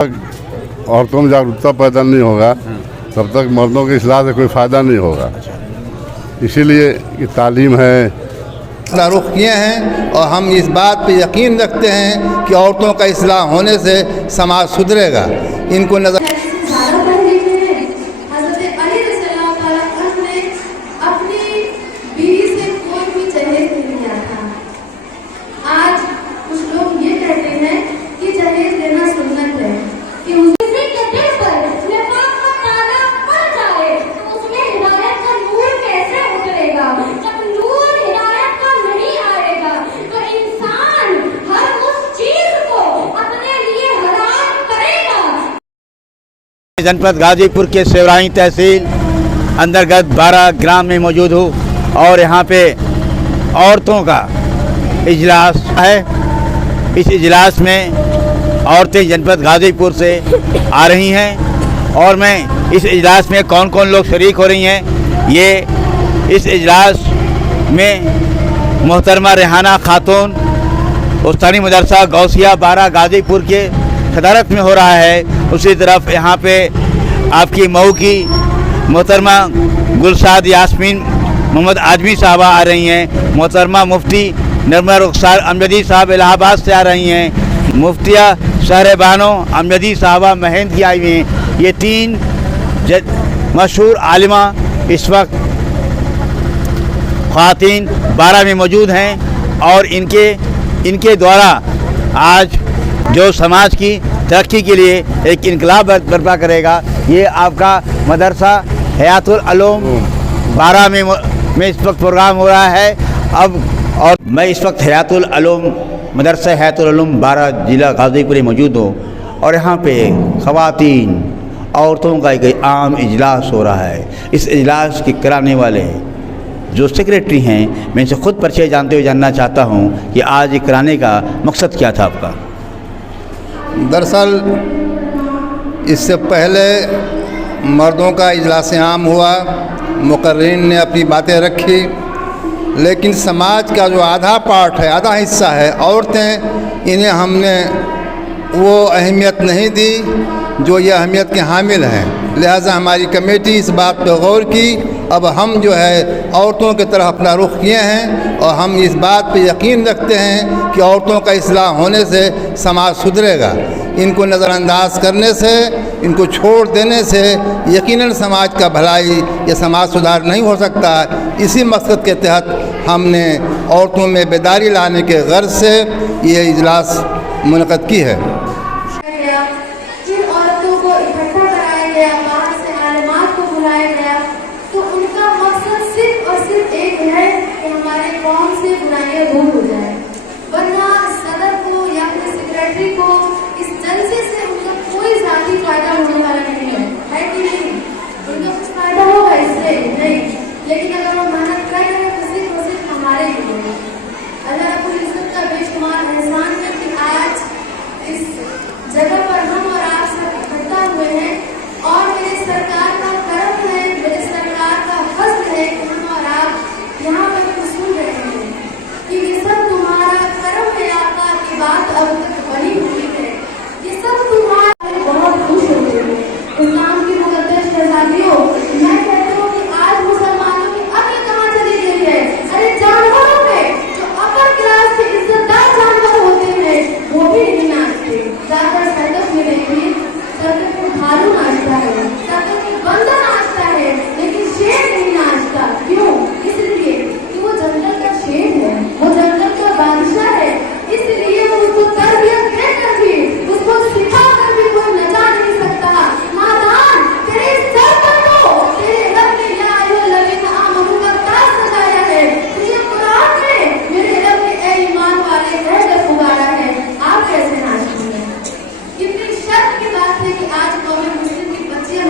औरतों में जागरूकता पैदा नहीं होगा तब तक मर्दों की इस्लाह से कोई फ़ायदा नहीं होगा। इसीलिए कि तालीम है। रुख किए हैं और हम इस बात पे यकीन रखते हैं कि औरतों का इस्लाह होने से समाज सुधरेगा। इनको नजर जनपद गाजीपुर के सेवराई तहसील अंतर्गत 12 ग्राम में मौजूद हूँ और यहाँ पे औरतों का इजलास है। इस इजलास में औरतें जनपद गाजीपुर से आ रही हैं और मैं इस इजलास में कौन कौन लोग शरीक हो रही हैं, ये इस इजलास में मोहतरमा रेहाना खातून उस्तानी मदरसा गौसिया 12 गाजीपुर के सदारत में हो रहा है। उसी तरफ यहाँ पे आपकी मऊ की मोहतरमा गुलसाद यास्मीन मोहम्मद आजमी साहबा आ रही हैं। मोहतरमा मुफ्ती नरमा रुखसार अमजदी साहब इलाहाबाद से आ रही हैं। मुफ्तिया शहर बानो अमजदी साहबा महंद की आई हुई हैं। ये 3 मशहूर आलिमा इस वक्त ख़वातीन 12 में मौजूद हैं और इनके द्वारा आज जो समाज की तरक्की के लिए एक इनकलाब बर्पा करेगा। ये आपका मदरसा हयातुल उलूम 12 में इस वक्त प्रोग्राम हो रहा है। अब और मैं इस वक्त हयातुल उलूम मदरसा हयातुल उलूम 12 ज़िला गाज़ीपुर मौजूद हूँ और यहाँ पे ख़वातीन औरतों का एक आम इजलास हो रहा है। इस इजलास के कराने वाले जो सेक्रेटरी हैं, मैं इनसे ख़ुद परिचय जानते हुए जानना चाहता हूँ कि आज ये कराने का मकसद क्या था आपका। दरअसल इससे पहले मर्दों का इजलास आम हुआ, मुकर्रीन ने अपनी बातें रखी, लेकिन समाज का जो आधा पार्ट है, आधा हिस्सा है औरतें, इन्हें हमने वो अहमियत नहीं दी जो ये अहमियत के हामिल हैं। लिहाजा हमारी कमेटी इस बात पर गौर की। अब हम जो है औरतों की तरफ अपना रुख किए हैं और हम इस बात पर यकीन रखते हैं कि औरतों का इस्लाह होने से समाज सुधरेगा। इनको नज़रअंदाज करने से, इनको छोड़ देने से यकीनन समाज का भलाई या समाज सुधार नहीं हो सकता। इसी मकसद के तहत हमने औरतों में बेदारी लाने के गर्ज से ये इजलास मुनक़द की है। जिन औरतों को इकट्ठा कराया गया, बाहर से आलिमात को बुलाया गया, तो उनका मकसद सिर्फ और सिर्फ एक है कि हमारे कौम से बुराइयां दूर हो जाए। वरना सदर को या फिर सेक्रेटरी को इस जलसे से उनका कोई ज़ाती फायदा होने वाला नहीं है कि नहीं? उनका कुछ फायदा होगा इससे नहीं, लेकिन अगर वो मेहनत कर रहे हैं तो सिर्फ हमारे लिए। अल्लाह रब्बुल इज़्ज़त का बेशुमार एहसान है कि आज इस जगह पर हम और आप सब इकट्ठा हुए हैं और मेरे सरकार का करम है, मेरे सरकार का फज़्ल है कि हम और आप यहाँ पर सुन रहे हैं कि ये सब तुम्हारा करम है। आका की बात अब तक बनी हुई है, ये सब तुम्हारा। बहुत खुश होते हैं इस्लाम की मुक़द्दस शहज़ादियों। मैं कहती हूँ कि आज मुसलमानों की अक्ल कहाँ चली गई है? अरे जानवरों में जो अपर क्लास के इज्जतदार जानवर होते हैं वो भी नहीं नाचते। ज़्यादा सर्कस में देखिए, सर्कस में भालू नाचता है, सर्कस में बंदर नाचता है, लेकिन शेर नहीं नाचता। क्यों? इसलिए कि वो जंगल का शेर है, वो जंगल का बादशाह है। इसलिए वो उसको तरबियत देकर भी, उसको सिखाकर भी कोई नचा नहीं सकता। नादान, तेरे सर पर तो तेरे रब ने या अय्युहल्लज़ीना आमनू का ताज सजाया है। तुझे कुरान में मेरे रब ने ए ईमान वाले कहकर पुकारा है। आप कैसे नाचती हैं? कितनी शर्म की बात है कि आज कौम मुस्लिम की बच्चियां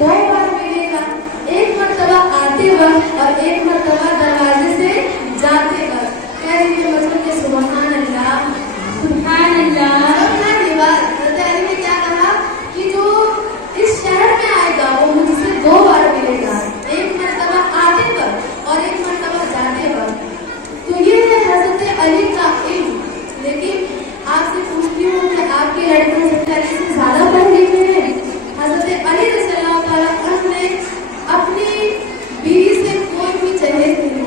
2 बार मिलेगा, एक मर्तबा आते वक्त और एक मर्तबा दरवाजे से जाते वक्त। कह दीजिए मतलब के सुभान अल्लाह, सुभान अल्लाह। ने क्या कहा कि जो इस शहर में आएगा वो मुझसे 2 बार मिलेगा, एक मर्तबा आते वक्त और एक मर्तबा जाते वक्त। तो ये है हजरत अली का इल्म। लेकिन आपसे पूछती हूँ कि आपके लड़के हजरत अली से ज्यादा पढ़ लिखे हैं? हजरत अली रज़ियल्लाहु ताला अन्हु ने अपनी बीवी से कोई भी जहेज नहीं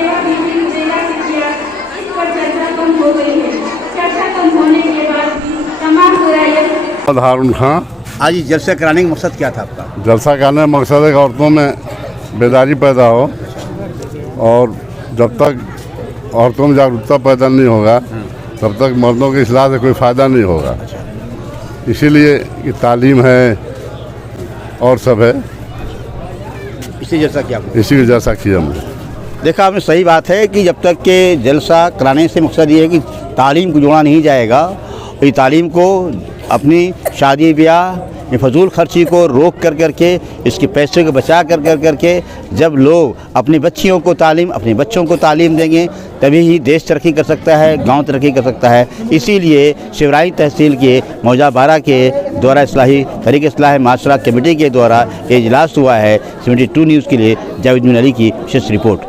मेरा बीवी उजेला से किया, इस पर चर्चा कम हो गई है। चर्चा कम होने के बाद भी तमाम बुराइयां। हारून खां। आज ये जलसा कराने का मकसद क्या था आपका? जलसा करने का मकसद है कि औरतों में बेदारी पैदा हो, और जब तक औरतों में जागरूकता पैदा नहीं होगा तब तक मर्दों की इस्लाह से कोई फ़ायदा नहीं होगा। इसीलिए कि तालीम है और सब है, इसी जलसा किया आपने? इसी की जैसा किया हमने। देखा आपने, सही बात है कि जब तक के जलसा कराने से मकसद ये है कि तालीम को जोड़ा नहीं जाएगा। ये तालीम को अपनी शादी ब्याह ये फजूल खर्ची को रोक कर करके, इसके पैसे को बचा कर करके जब लोग अपनी बच्चियों को तालीम, अपने बच्चों को तालीम देंगे तभी ही देश तरक्की कर सकता है, गांव तरक्की कर सकता है। इसीलिए शिवराई तहसील के मौजा 12 के द्वारा इस्लाही तहरीक इस्लाह माशरा कमेटी के द्वारा ये इजलास हुआ है। 72 न्यूज़ के लिए जावेद बिन अली की विशेष रिपोर्ट।